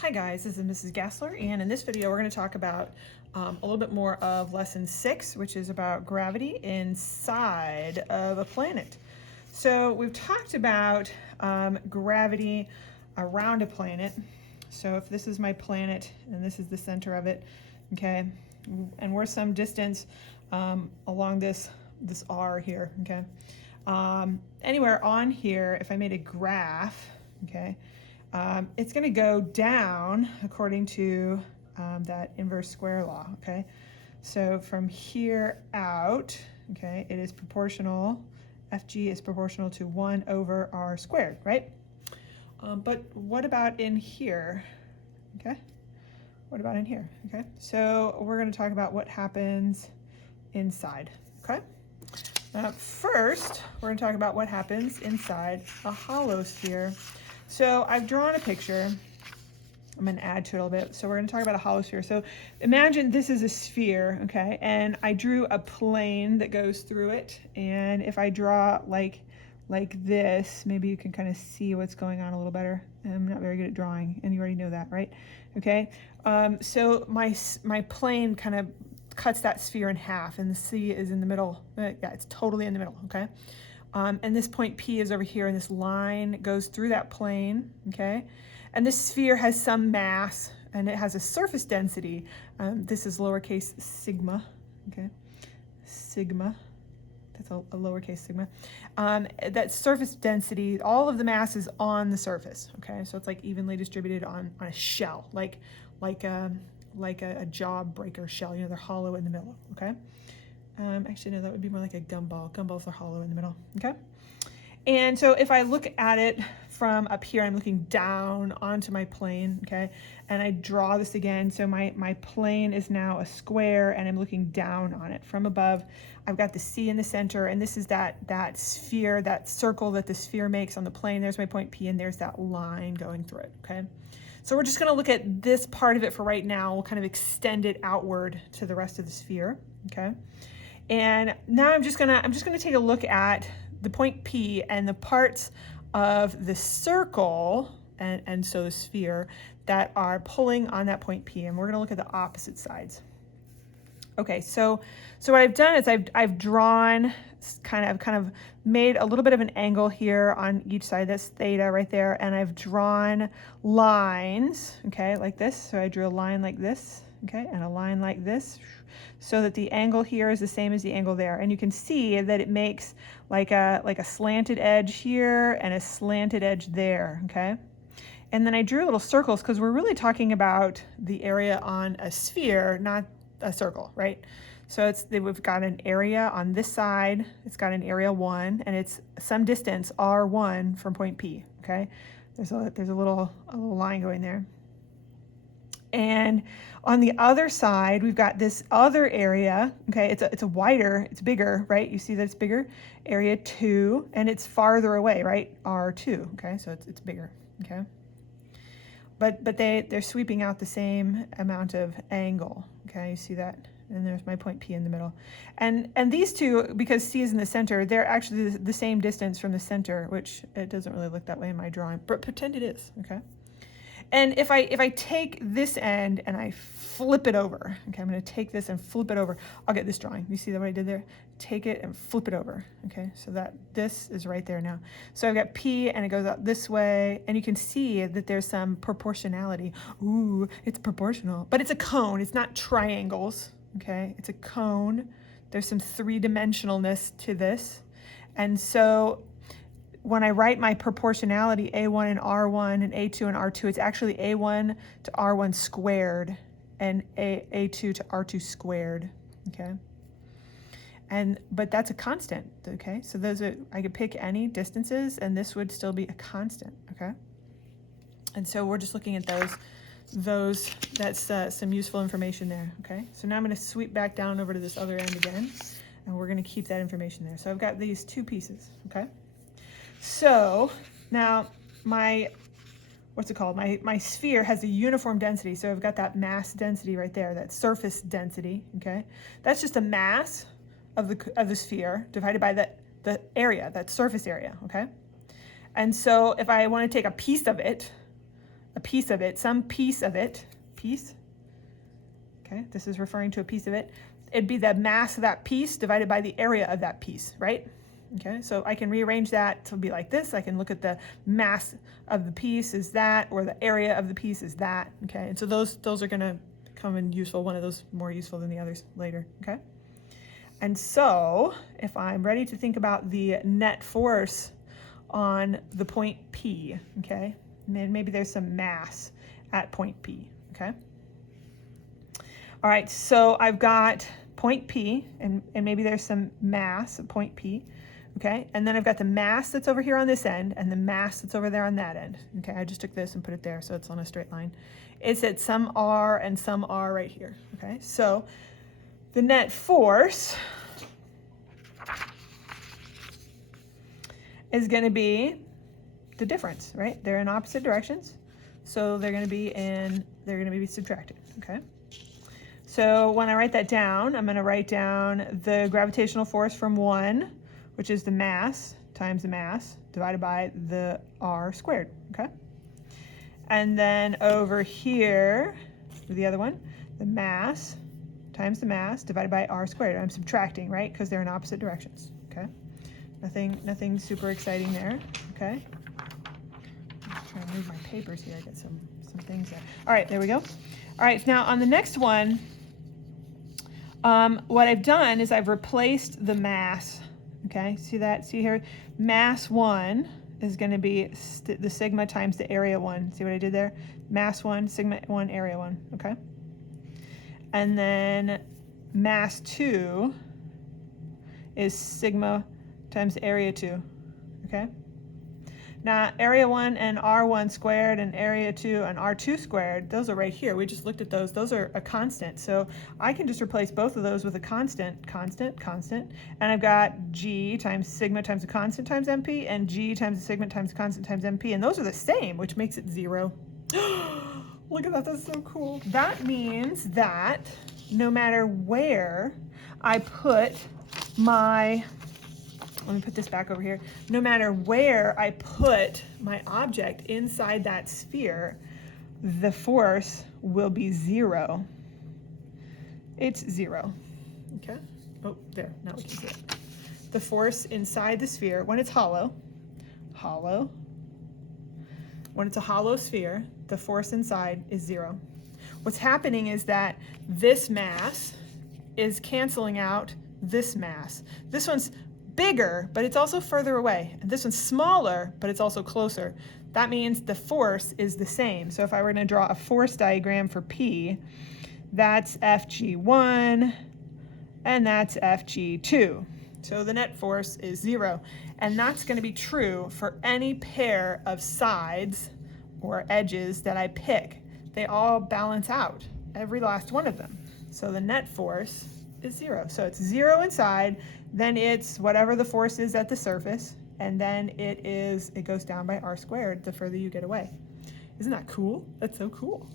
Hi guys, this is Mrs. Gastler, and in this video we're going to talk about a little bit more of lesson 6, which is about gravity inside of a planet. So we've talked about gravity around a planet. So if this is my planet and this is the center of it, okay, and we're some distance along this R here, okay, anywhere on here, if I made a graph, okay, it's going to go down according to that inverse square law, okay? So from here out, okay, it is proportional, FG is proportional to 1 over R squared, right? But what about in here, okay? What about in here, okay? So we're going to talk about what happens inside, okay? First, we're going to talk about what happens inside a hollow sphere. So I've drawn a picture. I'm going to add to it a little bit. So we're going to talk about a hollow sphere. So imagine this is a sphere, okay? And I drew a plane that goes through it. And if I draw like this, maybe you can kind of see what's going on a little better. I'm not very good at drawing, and you already know that, right? Okay. So my plane kind of cuts that sphere in half, and the C is in the middle. Yeah, it's totally in the middle, okay? And this point P is over here, and this line goes through that plane, okay? And this sphere has some mass, and it has a surface density. This is lowercase sigma, okay? Sigma, that's a lowercase sigma. That surface density, all of the mass is on the surface, okay? So it's like evenly distributed on a shell, like a jaw breaker shell. You know, they're hollow in the middle, okay? Actually, no, that would be more like a gumball. Gumballs are hollow in the middle, okay? And so if I look at it from up here, I'm looking down onto my plane, okay? And I draw this again. So my plane is now a square, and I'm looking down on it from above. I've got the C in the center, and this is that sphere, that circle that the sphere makes on the plane. There's my point P, and there's that line going through it, okay? So we're just going to look at this part of it for right now. We'll kind of extend it outward to the rest of the sphere, okay? And now I'm just gonna take a look at the point P and the parts of the circle and so the sphere that are pulling on that point P, and we're gonna look at the opposite sides. Okay, so what I've done is I've drawn kind of made a little bit of an angle here on each side. That's theta right there, and I've drawn lines, okay, like this. So I drew a line like this, okay, and a line like this, so that the angle here is the same as the angle there. And you can see that it makes like a slanted edge here and a slanted edge there, okay? And then I drew little circles because we're really talking about the area on a sphere, not a circle, right? So we've got an area on this side, it's got an area 1, and it's some distance R1 from point P, okay? There's a little line going there. And on the other side, we've got this other area, okay? It's a wider, it's bigger, right? You see that it's bigger, area 2, and it's farther away, right? R2, okay? So it's bigger, okay? But they're sweeping out the same amount of angle, okay? You see that? And there's my point P in the middle. And these two, because C is in the center, they're actually the same distance from the center, which it doesn't really look that way in my drawing, but pretend it is, okay? And if I take this end and I flip it over, okay, I'm going to take this and flip it over. I'll get this drawing. You see what I did there? Take it and flip it over, okay? So this is right there now. So I've got P, and it goes out this way, and you can see that there's some proportionality. Ooh, it's proportional, but it's a cone. It's not triangles, okay? It's a cone. There's some three-dimensionalness to this, and so when I write my proportionality, A1 and R1 and A2 and R2, it's actually A1 to R1 squared and A2 to R2 squared, okay? But that's a constant, okay? So I could pick any distances, and this would still be a constant, okay? And so we're just looking at those. That's some useful information there, okay? So now I'm going to sweep back down over to this other end again, and we're going to keep that information there. So I've got these two pieces, okay? So now my sphere has a uniform density. So I've got that mass density right there, that surface density, okay? That's just the mass of the sphere divided by the area, that surface area, okay? And so if I want to take a piece of it, a piece of it, some piece of it, okay, this is referring to a piece of it. It'd be the mass of that piece divided by the area of that piece, right? Okay, so I can rearrange that to be like this. I can look at the mass of the piece is that, or the area of the piece is that, okay? And so those are gonna come in useful, one of those more useful than the others later, okay? And so if I'm ready to think about the net force on the point P, okay? And maybe there's some mass at point P, okay? All right, so I've got point P, and maybe there's some mass at point P, okay? And then I've got the mass that's over here on this end and the mass that's over there on that end, okay? I just took this and put it there so it's on a straight line. It's at some R and some R right here, okay? So the net force is going to be the difference, right? They're in opposite directions, so they're going to be subtracted, okay? So when I write that down, I'm going to write down the gravitational force from 1, which is the mass times the mass, divided by the r squared, okay? And then over here, the other one, the mass times the mass divided by r squared. I'm subtracting, right? Because they're in opposite directions, okay? Nothing super exciting there, okay? I'm just trying to move my papers here. I get some things there. All right, there we go. All right, now on the next one, what I've done is I've replaced the mass, okay? See that? See here? Mass 1 is going to be the sigma times the area 1. See what I did there? Mass 1, sigma 1, area 1, okay? And then mass 2 is sigma times area 2, okay? Now, area 1 and R1 squared and area 2 and R2 squared, those are right here. We just looked at those. Those are a constant. So I can just replace both of those with a constant. And I've got G times sigma times a constant times MP and G times a sigma times a constant times MP. And those are the same, which makes it 0. Look at that. That's so cool. That means that no matter where I put my... Let me put this back over here. No matter where I put my object inside that sphere, the force will be 0. It's 0. Okay? Oh, there. Now we can see it. The force inside the sphere, when it's hollow. When it's a hollow sphere, the force inside is 0. What's happening is that this mass is canceling out this mass. This one's bigger, but it's also further away. And this one's smaller, but it's also closer. That means the force is the same. So if I were going to draw a force diagram for P, that's Fg1 and that's Fg2. So the net force is 0. And that's going to be true for any pair of sides or edges that I pick. They all balance out, every last one of them. So the net force is 0. So it's 0 inside, then it's whatever the force is at the surface, and then it goes down by r squared the further you get away. Isn't that cool? That's so cool.